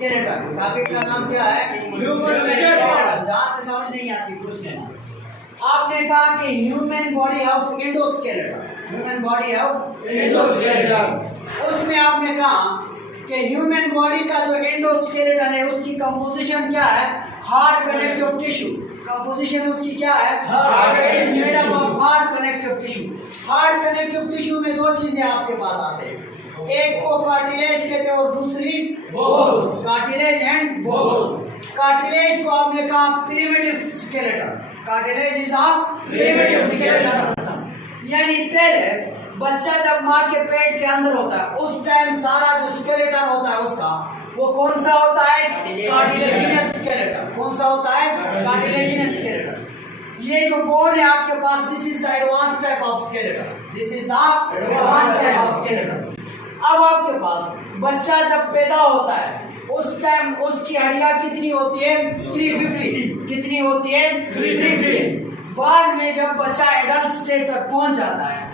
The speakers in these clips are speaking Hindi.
स्केलेटन। टॉपिक का नाम क्या है? Human skeleton. जहां से समझ नहीं आती पूछ लेना। आपने कहा कि human body of endoskeleton, human body of endoskeleton. उसमें आपने कहा कि ह्यूमन बॉडी का जो एंडोस्केलेटन है उसकी कंपोजिशन क्या है? Hard connective tissue. कंपोजिशन उसकी क्या है? It is made up of hard connective tissue. Hard connective tissue में दो चीजें आपके पास आते हैं, एक को कार्टिलेज कहते हैं और दूसरी bones. Cartilage and bones. Cartilage को आपने कहा primitive skeleton. Cartilage is a primitive skeleton system. यानी पहले बच्चा जब मां के पेट के अंदर होता है उस टाइम सारा जो स्केलेटन होता है उसका वो कौन सा होता है? Cartilaginous skeleton. कौन सा होता है? Cartilaginous skeleton. ये जो बोन है आपके पास, this is the advance type of skeleton. This is the advance type of skeleton. अब आपके पास बच्चा जब पैदा होता है उस टाइम उसकी हड्डियां कितनी होती है? 350। कितनी होती है? 350। बाद में जब बच्चा एडल्ट स्टेज तक पहुंच जाता है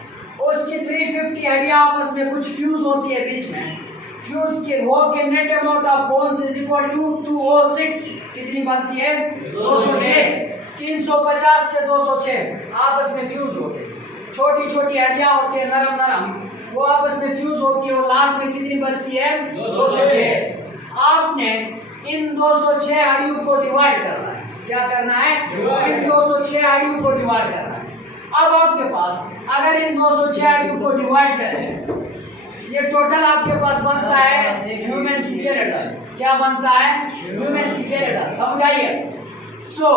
उसकी 350 हड्डियां आपस में कुछ फ्यूज होती है बीच में। फ्यूज के हो के net amount of bones is equal to 206। कितनी बनती है? 206। 350 से 206 आपस में फ्यूज होते हैं। छोटी छोटी हड्डियां होती है नरम नरम, वो आपस में फ्यूज होती है और लास्ट में कितनी बचती है? 206। आपने इन 206 हड्डियों को डिवाइड करना है। क्या करना है? इन 206 हड्डियों को डिवाइड करना है। अब आपके पास अगर इन 206 हड्डियों को डिवाइड करें, ये टोटल आपके पास बनता है ह्यूमन स्केलेटन। क्या बनता है? Human skeleton. समझ आइए? सो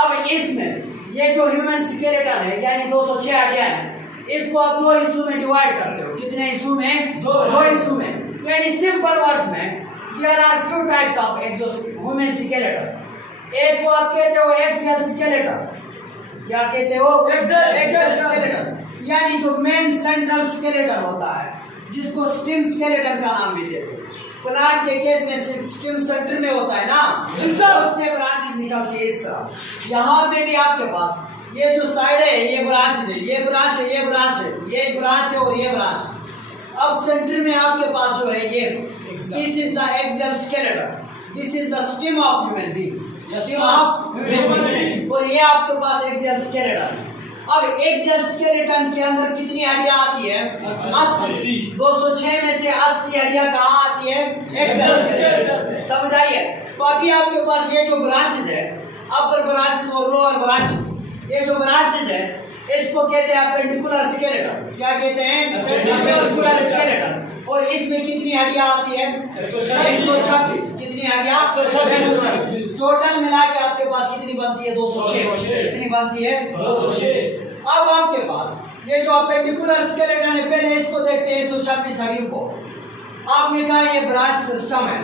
अब इसमें ये जो ह्यूमन स्केलेटन है यानी 206 हड्डियां हैं, इसको आप दो हिस्सों में डिवाइड करते हो। कितने हिस्सों में? दो हिस्सों में। यानी सिंपल वर्ड्स में there are two types of human skeleton. एक को आप कहते हो एक्सियल स्केलेटन। क्या कहते हो? Axial skeleton. यानी जो मेन सेंट्रल स्केलेटन होता है जिसको स्टेम स्केलेटन का नाम भी देते हैं। प्लांट के केस में स्टेम सेंटर में होता है ना, उससे ब्रांचेस निकलती है इस तरह। यहाँ पे भी आपके पास ये जो साइड है ये ब्रांचेस है, ये ब्रांच है, ये ब्रांच है, ये ब्रांच है और ये ब्रांच है। अब सेंटर में आपके पास जो है ये this is the axial skeleton. This is the stem of human beings. Stem of human being. और ये आपके पास एक्सियल स्केलेटन। अब एक्सियल स्केलेटन के अंदर कितनी हड्डियां आती है? 80। 206 में से 80 हड्डियां कहाँ आती है? Axial skeleton. समझ आइए? तो अभी आपके पास ये जो ब्रांचेस है, अपर ब्रांचेस और लोअर ब्रांचेस, ये जो ब्रांचेस है इसको कहते हैं अपेंडिकुलर स्केलेटन। क्या कहते हैं? Appendicular skeleton. और इसमें कितनी हड्डियां आती है? 126। कितनी हड्डियां? 126। टोटल मिला के आपके पास कितनी बनती है? 206। कितनी बनती है? 206। अब आपके पास ये जो अपेंडिकुलर स्केलेटन है, पहले इसको देखते हैं 126 हड्डियों को। आपने कहा ये ब्रांच सिस्टम है,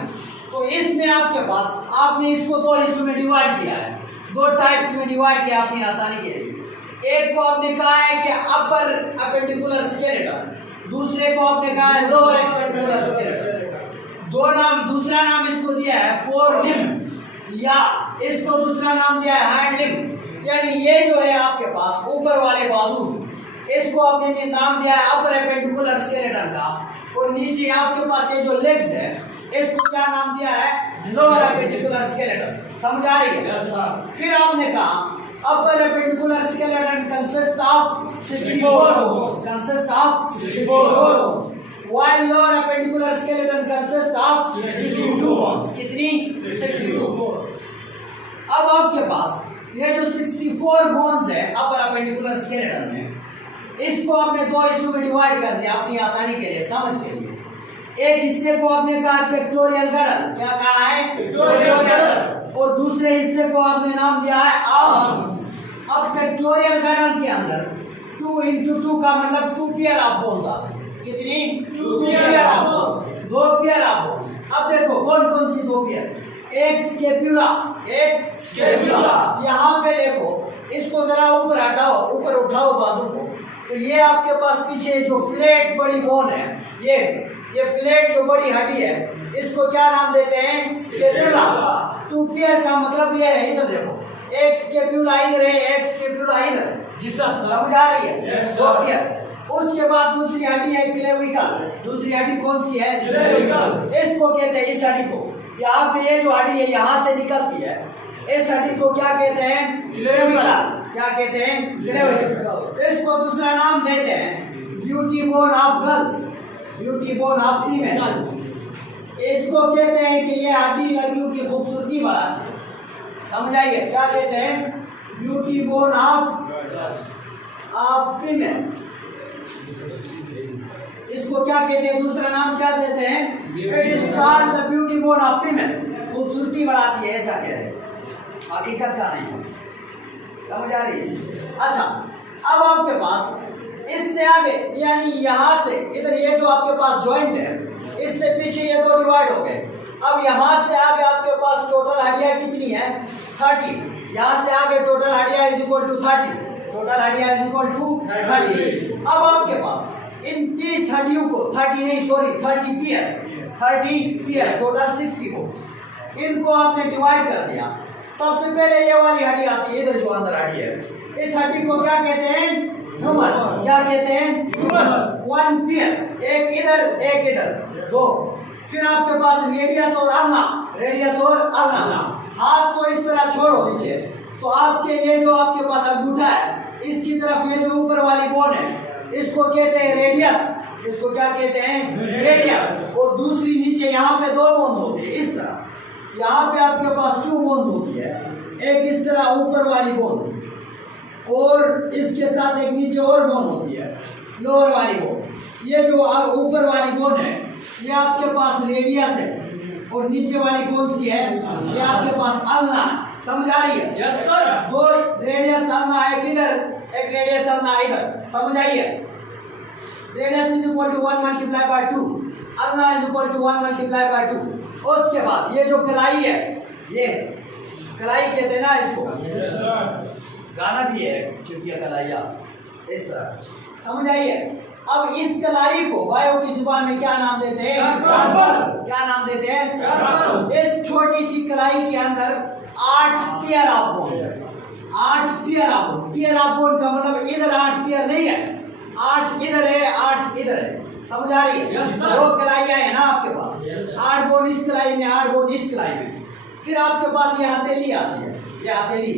तो इसमें आपके पास आपने इसको दो हिस्सों में डिवाइड किया है, दो टाइप्स में डिवाइड किया अपनी आसानी के लिए। एक को आपने कहा है कि अपर अपेंडिकुलर स्केलेटन, दूसरे को आपने कहा है लोअर अपेंडिकुलर स्केलेटन। दो नाम, दूसरा नाम इसको दिया है फोर लिम्ब या इसको दूसरा नाम दिया है हैंड लिम्ब। यानी ये जो है आपके पास ऊपर वाले बाजू, इसको आपने नाम दिया है अपर अपेंडिकुलर स्केलेटन का, और नीचे आपके पास ये जो लेग्स है इसको क्या नाम दिया है? Lower appendicular skeleton. समझ आ रही है? फिर आपने कहा upper appendicular skeleton consists of 64 bones. Consists of 64 bones. While lower appendicular skeleton consists of 62 bones. कितनी? 62 bones. अब आपके पास ये जो 64 bones है upper appendicular skeleton में, इसको आपने दो हिस्सों में डिवाइड कर दिया अपनी आसानी के लिए, समझ के लिए। एक हिस्से को आपने कहा पेक्टोरियल गडल। क्या कहा है? पेक्टोरियल गडल। और दूसरे हिस्से को आपने नाम दिया है आर्म्स। अब पेक्टोरियल गडल के अंदर 2 into 2 का मतलब 2 पेयर ऑफ बोन्स आते हैं। कितनी? 2 pair of bones. 2 pair of bones. अब देखो कौन कौन सी 2 पेयर? एक स्केपुला, एक स्केपुला। यहाँ पे देखो, इसको जरा ऊपर हटाओ, ऊपर उठाओ बाजू को, तो ये आपके पास पीछे जो फ्लैट बड़ी बोन है, ये फ्लैट जो बड़ी हड्डी है, इसको क्या नाम देते हैं? स्केपुला। 2 पेयर का मतलब ये है, इधर देखो, एक स्केपुला इधर है, एक स्केपुला इधर। जी सर, समझ आ रही है? उसके बाद दूसरी हड्डी है क्लेविकल। दूसरी हड्डी कौन सी है? क्लेविकल। इसको कहते हैं, इस हड्डी को यहाँ पे ये जो हड्डी है यहाँ से निकलती है, इस हड्डी को क्या कहते हैं? क्लेविकल। क्या कहते हैं? क्लेविकल। इसको दूसरा नाम देते हैं beauty bone of girls, beauty bone of female. इसको कहते हैं कि ये हड्डी लड़कियों की खूबसूरती बढ़ाती है। समझ आइए, क्या कहते हैं? Beauty bone of female. इसको क्या कहते हैं? दूसरा नाम क्या देते हैं? It is called the beauty bone of female. खूबसूरती बढ़ाती है, ऐसा कह रहे हैं, हकीकत का नहीं। समझ आ रही है? अच्छा, अब आपके पास इससे आगे यानी यहाँ से इधर ये जो आपके पास जॉइंट है, इससे पीछे ये दो डिवाइड हो गए। अब यहाँ से आगे आपके पास टोटल हड्डियाँ कितनी है? 30। यहाँ से आगे टोटल हड्डियाँ इज इक्वल टू 30। टोटल हड्डियाँ इज इक्वल टू 30। अब आपके पास इन 30 हड्डियों को 30 पेयर टोटल 60 बोन्स, इनको आपने डिवाइड कर दिया। सबसे पहले ये वाली हड्डी आती है, इधर जो अंदर हड्डी है, इस हड्डी को क्या कहते हैं? ह्यूमर। क्या कहते हैं? ह्यूमर। 1 पेयर, एक इधर एक इधर, 2। फिर आपके पास रेडियस और अल्ना, रेडियस और अल्ना। हाथ को इस तरह छोड़ो नीचे, तो आपके ये जो आपके पास अंगूठा है, इसकी तरफ ये जो ऊपर वाली बोन है, इसको कहते हैं रेडियस। इसको क्या कहते हैं? रेडियस। और दूसरी नीचे यहाँ पे 2 बोन्स होती है, इस तरह। यहाँ पे आपके पास 2 बोन्स होती है, एक इस तरह ऊपर वाली बोन, और इसके साथ एक नीचे और बोन होती है, लोअर वाली बोन। ये जो ऊपर वाली बोन है, ये आपके पास रेडियस है, और नीचे वाली कौन सी है? ये आपके पास अल्ना। समझ आ रही है? Yes sir. 2 रेडियस अल्ना, एक इधर एक रेडियस अल्ना इधर। समझ आइए? Radius is equal to 1 multiply by 2, ulna is equal to 1 multiply by 2। उसके बाद ये जो कलाई है, ये कलाई कहते हैं ना इसको, गाना भी है चिड़िया कलाइया, इस तरह। समझ आइए? अब इस कलाई को बायो की जुबान में क्या नाम देते हैं? कार्पल। क्या नाम देते हैं? कार्पल। इस छोटी सी कलाई के अंदर 8 पेयर ऑफ बोन्स है। 8 pair of bone. Pair of bone का मतलब इधर 8 पेयर नहीं है, 8 इधर है, 8 इधर है। समझ आ रही है? yes, 2 कलाइयां है ना आपके पास, yes, 8 बोन इस कलाई में, 8 बोन इस कलाई में। फिर आपके पास ये हथेली आती है, ये हथेली,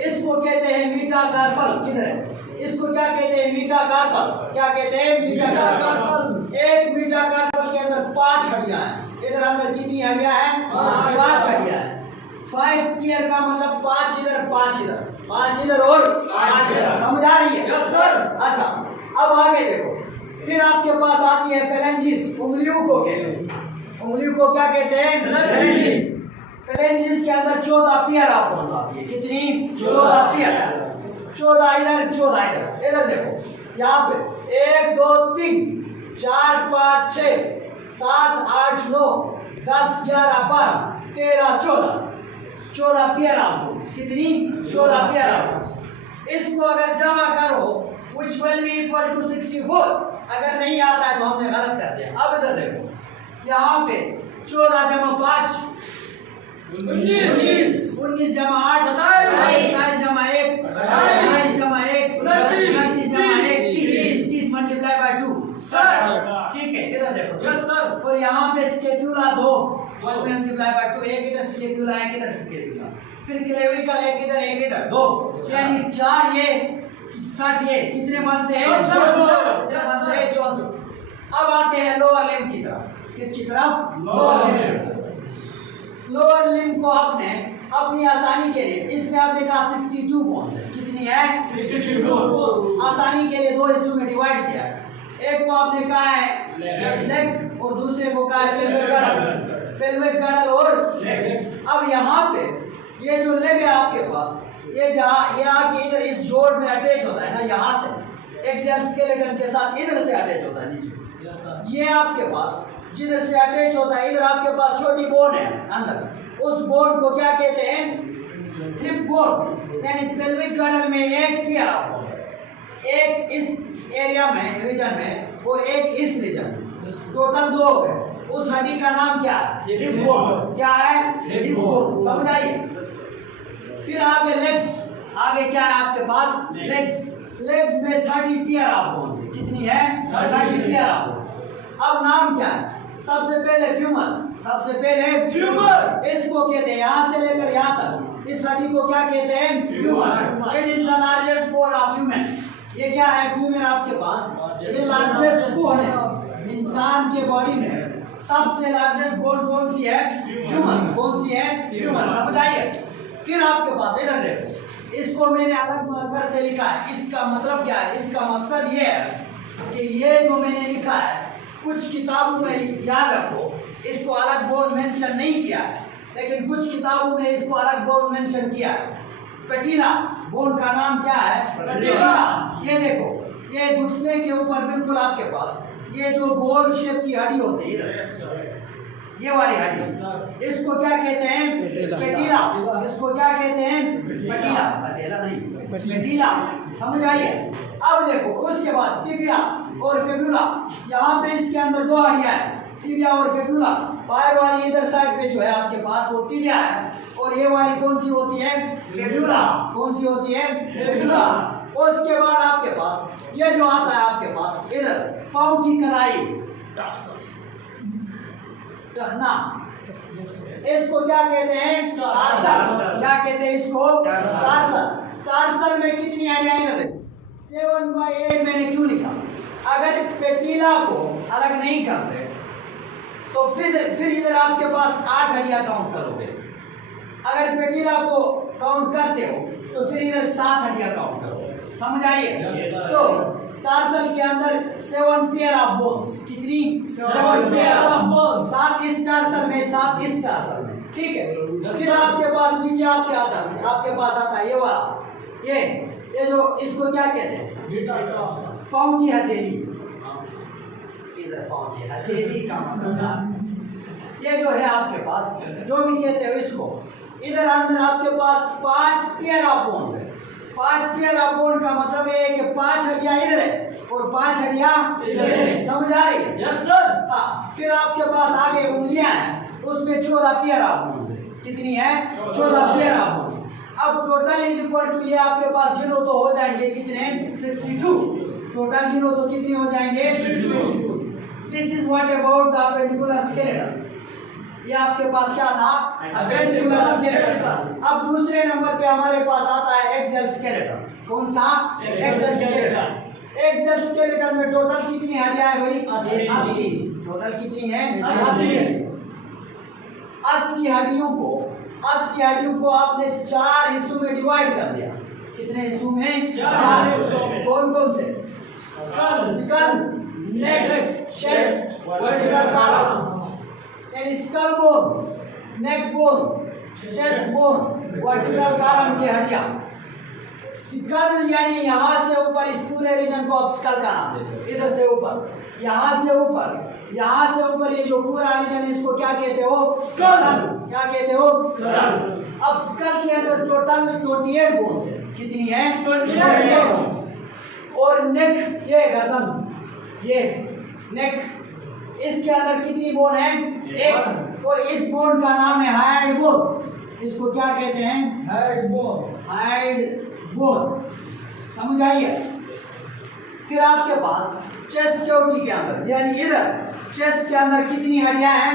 इसको कहते हैं मीटा कार्पल। किधर है? इसको क्या कहते हैं? मीटा कार्पल। क्या कहते हैं? मीटा कार्पल। एक मीटा कार्पल के अंदर 5 हड्डियां हैं। इधर अंदर कितनी हड्डियां हैं? 5 हड्डियां हैं। 5 पेयर का मतलब 5 इधर 5 इधर, 5 इधर और 5 इधर। समझ आ रही है? Yes sir. अच्छा, अब आगे देखो, फिर आपके पास आती है फेलेंजिस। उंगलियों को कहते हैं, उंगलियों को क्या कहते हैं? फेलेंजिस। फेलेंजिस के अंदर 14 पेयर ऑफ बोन्स आती है। कितनी? 14 पेयर। 14 इधर, 14 इधर। इधर देखो, यहाँ पे 1 2 3 4 5 6 7 8 9 10 11 12 13 14 पेयर ऑफ बोन्स। कितनी? 14 पेयर ऑफ बोन्स। इसको अगर जमा करो, which will be equal to 64। अगर नहीं आता है तो हमने गलत कर दिया। अब इधर देखो, यहाँ पे 14 जमा 5 19, 19 जमा 8 27 जमा 1 28 जमा 1 29 जमा 1 30 मल्टीप्लाई बाय 2। ठीक है, इधर देखो। Yes sir. और यहाँ पे स्केप्यूला 2 मल्टीप्लाई बाय 2, एक इधर स्केप्यूला, एक इधर स्केप्यूला, फिर क्लेविकल एक इधर 2, यानी 4 ये 60, ये कितने बनते हैं? 64। अब आते हैं लोअर लिम्ब की तरफ। किसकी तरफ? लोअर लिम्ब की तरफ। लोअर लिम्ब को आपने अपनी आसानी के लिए, इसमें आपने कहा 62 बोन्स है। कितनी है? 62। आसानी के लिए 2 हिस्सों में डिवाइड किया है। एक को आपने कहा है लेग और दूसरे को कहा है पेल्विक गर्डल। पेल्विक गर्डल और लेग। अब यहाँ पे ये जो लेग है आपके पास, ये जहाँ ये आके इधर इस जोड़ में अटैच होता है ना, यहाँ से एक्सियल स्केलेटन के साथ इधर से अटैच होता है नीचे। ये आपके पास जिधर से अटैच होता है, इधर आपके पास छोटी बोन है अंदर, उस बोन को क्या कहते हैं? Hip bone. यानी पेल्विक गर्डल में एक पेयर ऑफ बोन, एक इस एरिया में रीजन में और एक इस रीजन में, टोटल 2 है। उस हड्डी का नाम क्या है? Hip bone. क्या है? Hip bone. समझ आइए? फिर आगे लेग्स। आगे क्या है आपके पास? लेग्स। लेग्स में 30 पेयर ऑफ बोन्स है। कितनी है? 30 पेयर ऑफ बोन्स। अब नाम क्या है? सबसे पहले फ्यूमर। सबसे पहले फ्यूमर, इसको कहते हैं यहाँ से लेकर यहाँ तक, इस हड्डी को क्या कहते हैं? Femur. It is the largest bone of human. ये क्या है? फ्यूमर आपके पास, ये लार्जेस्ट बोन है इंसान के बॉडी में। सबसे लार्जेस्ट बोन कौन सी है? फ्यूमर। कौन सी है? फ्यूमर। समझ आइए। फिर आपके पास इधर देखो, इसको मैंने अलग मार्कर से लिखा है। इसका मतलब क्या है? इसका मकसद ये है कि ये जो मैंने लिखा है कुछ किताबों में याद रखो, इसको अलग बोन मेंशन नहीं किया है, लेकिन कुछ किताबों में इसको अलग बोन मेंशन किया है। पेटिला बोन का नाम क्या है? पेटिला। ये देखो, ये घुटने के ऊपर बिल्कुल आपके पास ये जो गोल शेप की हड्डी होती है इधर, ये वाली हड्डी, इसको क्या कहते हैं? पेटिला। इसको क्या कहते हैं? पेटिला। पेटिला नहीं, पेटिला। समझ आइए। अब देखो, उसके बाद टिबिया और फिबुला। यहाँ पे इसके अंदर दो हड्डियां हैं, टिबिया और फिबुला। पैर वाली इधर साइड पे जो है आपके पास वो टिबिया है, और ये वाली कौन सी होती है? फिबुला। कौन सी होती है? फिबुला। उसके बाद आपके पास ये जो आता है आपके पास इधर पाँव की कलाई, टखना, इसको क्या कहते हैं? टार्सल। क्या कहते हैं इसको? टार्सल। टार्सल में कितनी हड्डियां इधर? 7/8 मैंने क्यों लिखा? अगर पेटिला को अलग नहीं करते तो फिर इधर आपके पास 8 हड्डियां काउंट करोगे। अगर पेटिला को काउंट करते हो तो फिर इधर 7 हड्डियां काउंट करोगे। समझ आइए। सो टार्सल के अंदर 7 पेयर ऑफ बोन्स। कितनी? 7 पेयर ऑफ बोन्स। 7 इस टार्सल में, 7 इस टार्सल में। ठीक है। फिर आपके पास नीचे आपके पास आता है ये वाला, ये जो इसको क्या कहते हैं? पाँव की हथेली। इधर पाँव की हथेली का मतलब ये जो है आपके पास, जो भी कहते हो इसको, इधर अंदर आपके पास 5 पेयर ऑफ बोन्स है। 5 पेयर ऑफ बोन का मतलब ये है कि 5 हड्डियां इधर है और 5 हड्डियां इधर है। समझ आ रही है? Yes sir. हाँ। फिर आपके पास आगे उंगलियां हैं, उसमें 14 पेयर ऑफ बोन्स है। कितनी है? 14 पेयर ऑफ बोन्स। अब टोटल इज इक्वल टू, ये आपके पास गिनो तो हो जाएंगे कितने? 62। टोटल गिनो तो कितने हो जाएंगे? 62। This is what about the appendicular skeleton. ये आपके पास क्या था? Appendicular skeleton. अब दूसरे नंबर पे हमारे पास आता है एक्सियल स्केलेटन। कौन सा? Axial skeleton. एक्सियल स्केलेटन में टोटल कितनी हड्डियां है भाई? 80। टोटल कितनी है? 80। 80 हड्डियों को आपने 4 हिस्सों में डिवाइड कर दिया। कितने हिस्सों में? 4 हिस्सों में। कौन कौन से? Skull, neck, chest, vertebral column. यानी skull bones, neck bone, chest bone, vertebral column की हड्डियां। स्कल यानी यहाँ से ऊपर, इस पूरे रीजन को आप स्कल का नाम देते हो। इधर से ऊपर, यहाँ से ऊपर ये जो पूरा रीजन है इसको क्या कहते हो? स्कल। क्या कहते हो? स्कल। अब स्कल के अंदर टोटल 28 बोन्स है। कितनी है? 28। और नेक, ये गर्दन, ये नेक, इसके अंदर कितनी बोन है? 1। और इस बोन का नाम है हाइड बोन। इसको क्या कहते हैं? Hide bone. Hide bone. समझ आइए। फिर आपके पास चेस्ट कैविटी के अंदर, यानी इधर चेस्ट के अंदर कितनी हड्डियां हैं?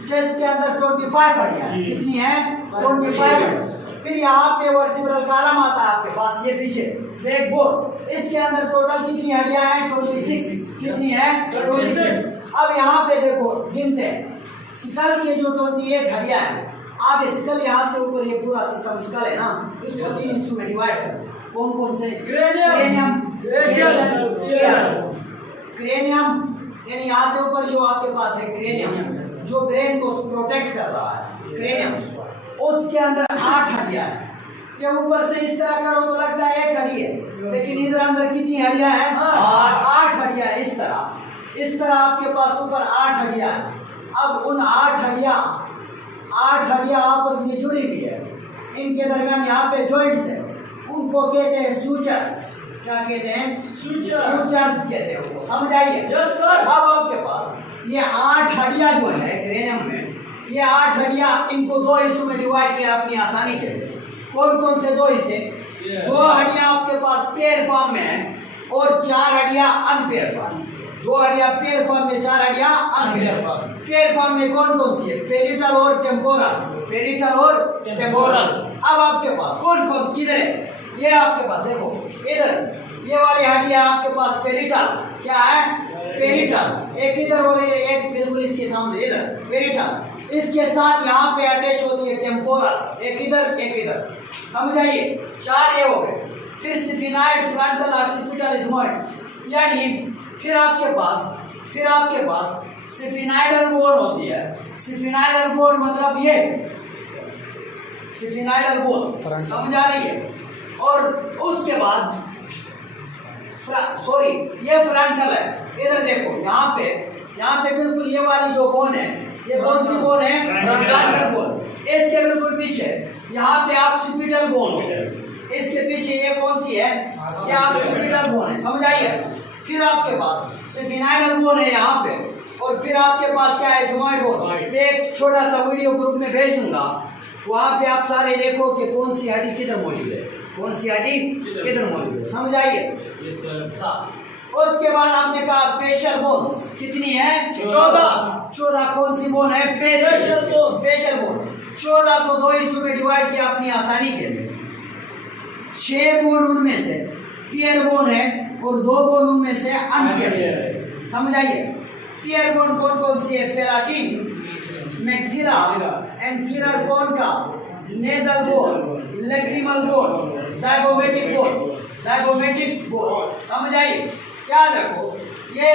चेस्ट के अंदर 25 हड्डियां। कितनी है? 25। फिर यहाँ पे वर्टिब्रल कॉलम आता है आपके पास, ये पीछे बैकबोन। इसके अंदर टोटल कितनी हड्डियां हैं? 26। कितनी है? 26। अब यहाँ पे देखो, गिनते हैं। स्कल के जो 28 हड्डियां हैं, आगे स्कल यहाँ से ऊपर ये पूरा सिस्टम स्कल है ना, इसको 3 हिस्सों में डिवाइड कर। कौन कौन से? क्रेनियम, क्रेनियम यानी यहाँ से ऊपर जो आपके पास है क्रेनियम, जो ब्रेन को प्रोटेक्ट कर रहा है, क्रेनियम। उसके अंदर 8 हड्डियां हैं। ये ऊपर से इस तरह करो तो लगता है 1 हड्डी है, लेकिन इधर अंदर कितनी हड्डियां हैं? 8 हड्डियां हैं। इस तरह आपके पास ऊपर 8 हड्डियां हैं। अब उन 8 हड्डियां आपस में जुड़ी हुई है। इनके दरमियान यहाँ पे जॉइंट्स है, उनको कहते हैं सूचर्स। क्या कहते हैं? सूचर्स कहते हैं उनको। समझ आइए। अब आपके पास ये 8 हड्डियां जो है क्रेनियम में, ये 8 हड्डियां, इनको 2 हिस्सों में डिवाइड किया अपनी आसानी के लिए। कौन कौन से 2 हिस्से? 2 हड्डियां आपके पास पेयर फॉर्म में है और 4 हड्डियां अनपेयर फॉर्म। दो हड्डियां पेयर फॉर्म में, चार हड्डियां अनपेयर फॉर्म। पेयर फॉर्म में कौन कौन सी है? पेरिटल और टेम्पोरल, पेरिटल और टेम्पोरल। अब आपके पास कौन कौन किधर है? ये आपके पास देखो इधर ये वाली हड्डी है आपके पास पेरिटल। क्या है? पेरिटल। एक इधर और एक बिल्कुल इसके सामने इधर पेरिटल। इसके साथ यहाँ पे अटैच होती है टेम्पोरल, एक इधर एक इधर। समझ आइए, चार ये हो गए। फिर स्फिनाइड, फ्रंटल, ऑक्सीपिटल, इथमॉइड। यानी फिर आपके पास स्फिनाइडल बोन होती है। स्फिनाइडल बोन मतलब ये स्फिनाइडल बोन, समझ आ रही है? और उसके बाद सॉरी ये फ्रंटल है। इधर देखो यहाँ पे बिल्कुल ये वाली जो बोन है, ये कौन सी बोन है? Frontal bone. इसके बिल्कुल पीछे यहाँ पे ऑक्सीपिटल बोन होती है। इसके पीछे ये कौन सी है? ये ऑक्सीपिटल बोन है। समझ आइए? फिर आपके पास स्फिनाइडल बोन है यहाँ पे, और फिर आपके पास क्या है? Ethmoid bone. मैं एक छोटा सा वीडियो ग्रुप में भेज दूंगा, वहाँ पे आप सारे देखो कि कौन सी हड्डी किधर मौजूद है, कौन सी हड्डी किधर मौजूद है। समझ आइए? उसके बाद आपने कहा फेशियल बोन्स कितनी है? 14 कौन सी बोन है? Facial bone. 14 को दो हिस्सों में डिवाइड किया अपनी आसानी के लिए। 6 बोन उनमें से पियर बोन है और 2 बोन उनमें से अनपियर है। समझ आइए? पियर बोन कौन कौन सी है? पेलाटिन, मैक्सिला, इंफीरियर बोन का, nasal bone, lacrimal bone, zygomatic bone. समझ आइए? याद रखो ये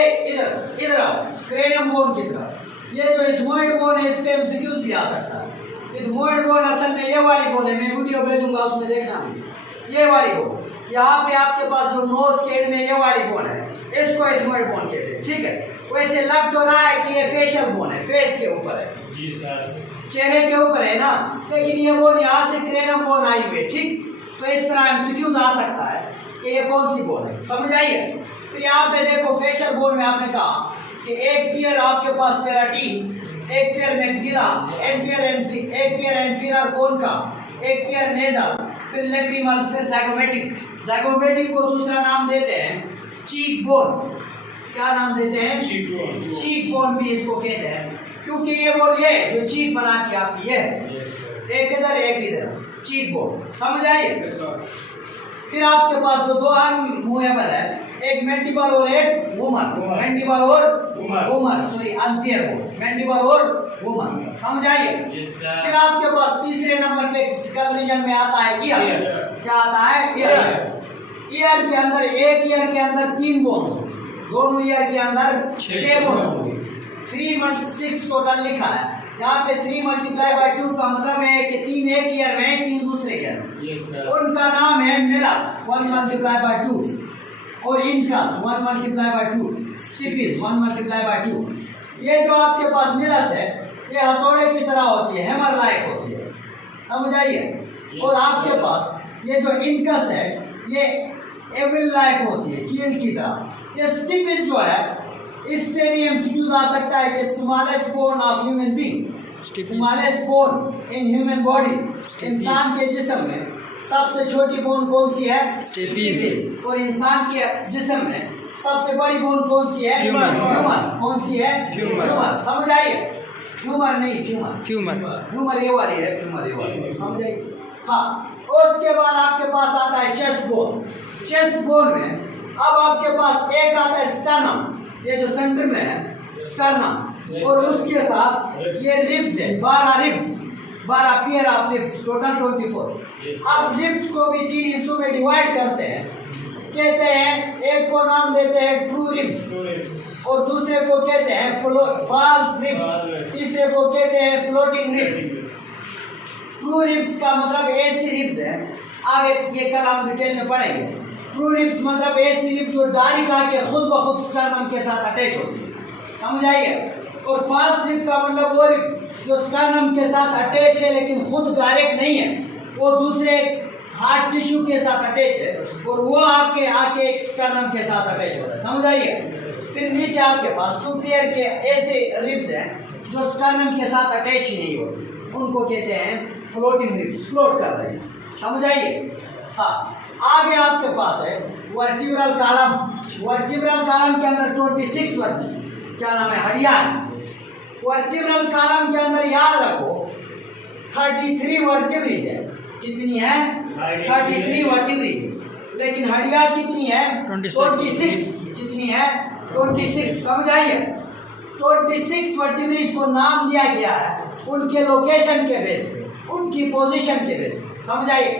इधर आओ क्रेनियम बोन की तरफ। ये जो इथमॉइड बोन है इस पे एमसीक्यूज भी आ सकता है। इथमॉइड बोन असल में ये वाली बोन है, मैं वीडियो भेजूंगा उसमें देखना भी। ये वाली बोन यहाँ पे आपके पास जो नोज के एंड में ये वाली बोन है, इसको इथमॉइड बोन कहते हैं। ठीक है? वैसे लग तो रहा है कि ये फेशियल बोन है, फेस के ऊपर है जी सर, चेहरे के ऊपर है ना, लेकिन ये बोन यहाँ से क्रेनियम बोन आई हुई है। ठीक, तो इस तरह एमसीक्यूज आ सकता है कि ये कौन सी बोन है। समझ आइए? फिर यहाँ पे देखो फेशियल बोन में आपने कहा कि एक पेयर आपके पास पेराटिन, एक पेयर मैक्सिला, एक पेयर इंफीरियर बोन का, एक पेयर नेजल, फिर लैक्रिमल, फिर ज़ाइगोमेटिक को दूसरा नाम देते हैं चीक बोन। क्या नाम देते हैं? चीक बोन भी इसको कहते हैं, क्योंकि ये बोन ये जो चीक बनाती है आपकी, ये एक इधर एक इधर, चीक बोन। समझ आइए? फिर आपके पास जो दो अनमूवेबल है, एक मैंडिबल और एक वूमर। मैंडिबल और वूमर, सॉरी अनपियर बोन, मैंडिबल और वूमर। समझ आइए? फिर आपके पास तीसरे नंबर पे स्कल रीजन में आता है ईयर। क्या आता है? ईयर के अंदर, एक ईयर के अंदर 3 बोन्स, दोनों ईयर के अंदर 6 बोन होंगे। 3 × 6 टोटल लिखा है यहाँ पे। 3 × 2 का मतलब है कि 3 एक ईयर में, 3 दूसरे ईयर में। उनका नाम है मिलस 1 × 2, और इनकस 1 × 2, स्टिपिस 1 × 2। ये जो आपके पास मिलस है ये हथौड़े की तरह होती है, हैमर लाइक होती है। समझ आइए? और आपके पास ये जो इनकस है ये एविल लाइक होती है, कील की तरह। ये स्टिपिस जो है इस पे भी एमसीक्यूज आ सकता है कि smallest bone of human being, smallest bone in human body. इंसान के जिस्म में सबसे छोटी बोन कौन सी है? स्टिपिस। और इंसान के जिस्म में सबसे बड़ी बोन कौन सी है? ह्यूमर। कौन सी है? ह्यूमर। समझ आइए? ह्यूमर नहीं, फ्यूमर ये वाली है, फ्यूमर ये वाली। समझ आइए? हाँ। उसके बाद आपके पास आता है चेस्ट बोन। चेस्ट बोन में अब आपके पास एक आता है स्टर्नम, ये जो सेंटर में है स्टर्नम, और उसके साथ ये रिब्स है, 12 पेयर ऑफ रिब्स, टोटल 24। अब रिब्स को भी 3 हिस्सों में डिवाइड करते हैं, कहते हैं एक को नाम देते हैं ट्रू रिब्स, और दूसरे को कहते हैं फॉल्स रिब्स, तीसरे को कहते हैं फ्लोटिंग रिब्स। ट्रू रिब्स का मतलब ऐसी रिब्स है, आगे ये कल हम डिटेल में पढ़ेंगे। ट्रू रिब्स मतलब ऐसी रिब्स जो डायरेक्ट आके खुद ब खुद स्टर्नम के साथ अटैच होती है। समझ आइए? और फॉल्स रिब का मतलब वो रिब जो स्टर्नम के साथ अटैच है लेकिन खुद डायरेक्ट नहीं है, वो दूसरे हार्ट टिश्यू के साथ अटैच है, और वो आके स्टर्नम के साथ अटैच होता है। समझ आइए? फिर नीचे आपके पास 2 पेयर के ऐसे रिब्स हैं जो स्टर्नम के साथ अटैच ही नहीं होते, उनको कहते हैं फ्लोटिंग रिब्स, फ्लोट कर रहे हैं। समझ आइए? हाँ। आगे आपके पास है वर्टिब्रल कॉलम। वर्टिब्रल कॉलम के अंदर 26 क्या नाम है, हड्डियां। वर्टिब्रल कॉलम के अंदर याद रखो 33 वर्टिब्रेज है। कितनी है? 33 वर्टिब्रेज, लेकिन हड्डियां कितनी है? 26। कितनी है? 26। समझ आइए, 26 वर्टिब्रेज को नाम दिया गया है उनके लोकेशन के बेस पे, उनकी पोजीशन के बेस पे। समझ आइए।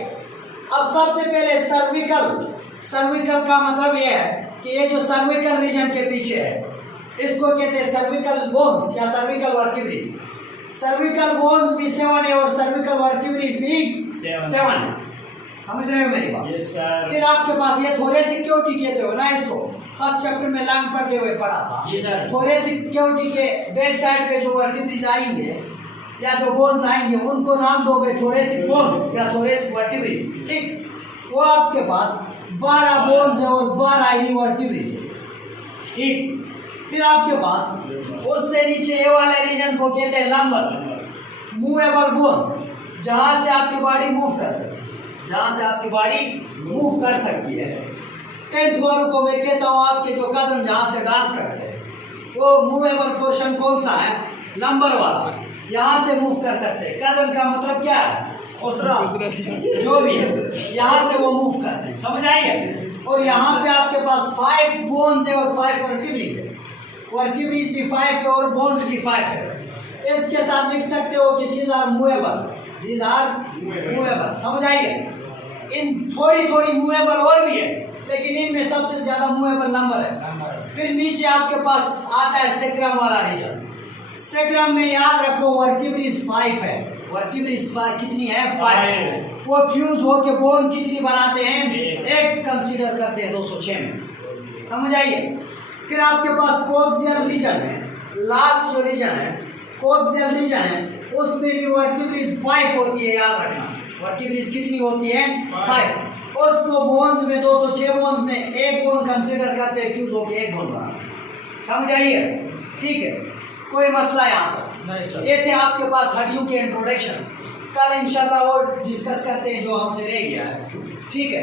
अब सबसे पहले सर्विकल। सर्विकल का मतलब ये है कि ये जो सर्विकल रीजन के पीछे है इसको कहते हैं सर्विकल बोन्स या सर्विकल वर्टिब्रेज। सर्विकल बोन्स भी 7 है और सर्विकल वर्टिब्रेज भी 7। समझ रहे हो मेरी बात? yes, फिर आपके पास ये थोरेसिक क्योटी कहते हो ना, इसको फर्स्ट चैप्टर में लैंग पढ़ते हुए पढ़ा था। जी सर। थोरेसिक क्योटी के बैक साइड पे जो वर्टिब्रेज आएंगे या जो बोन्स आएंगे उनको नाम दोगे थोरेसिक बोन्स या थोरेसिक वर्टिब्रेज। ठीक, वो आपके पास 12 बोन्स है और 12 ही वर्टिब्रेज है। ठीक, फिर आपके पास उससे नीचे ये वाले रीजन को कहते हैं लंबर, मूवेबल बोन, जहां से आपकी बॉडी मूव कर सकती है, जहां से आपकी बॉडी मूव कर सकती है। 10th वालों को मैं कहता हूँ आपके जो कजन जहां से डांस करते हैं वो मूवेबल पोर्शन कौन सा है? लंबर वाला, यहाँ से मूव कर सकते हैं। कजन का मतलब क्या है? उसरा, जो भी है यहाँ से वो मूव करते हैं। समझ आइए। और यहाँ पे आपके पास 5 बोन्स है और 5 वर्टिब्रेज है। वर्टिब्रेज भी 5 है और बोन्स भी 5 है। इसके साथ लिख सकते हो कि these are movable, these are movable. समझ आइए। इन थोड़ी मूवेबल और भी है, लेकिन इनमें सबसे ज्यादा मूवेबल नंबर है। फिर नीचे आपके पास आता है सेक्रम वाला रीजन। सेक्रम में याद रखो वर्टिब्रेज 5 है। वर्टिब्रेज कितनी है? 5। वो फ्यूज होके बोन कितनी बनाते हैं? 1 कंसीडर करते हैं 206 में। समझ आइए। फिर आपके पास कोक्सियल रीजन है, लास्ट जो रीजन है कोक्सियल रीजन है, उसमें भी वर्टिब्रेज 5 होती है। याद रखना वर्टिब्रेज कितनी होती है? 5। उसको बोन्स में 206 बोन्स में 1 बोन कंसीडर करते हैं, फ्यूज होके 1 बोन बनाते। समझ आइए। ठीक है, कोई मसला यहाँ पर? ये थे आपके पास हड्डियों के इंट्रोडक्शन। कल इंशाल्लाह और डिस्कस करते हैं जो हमसे रह गया है। ठीक है।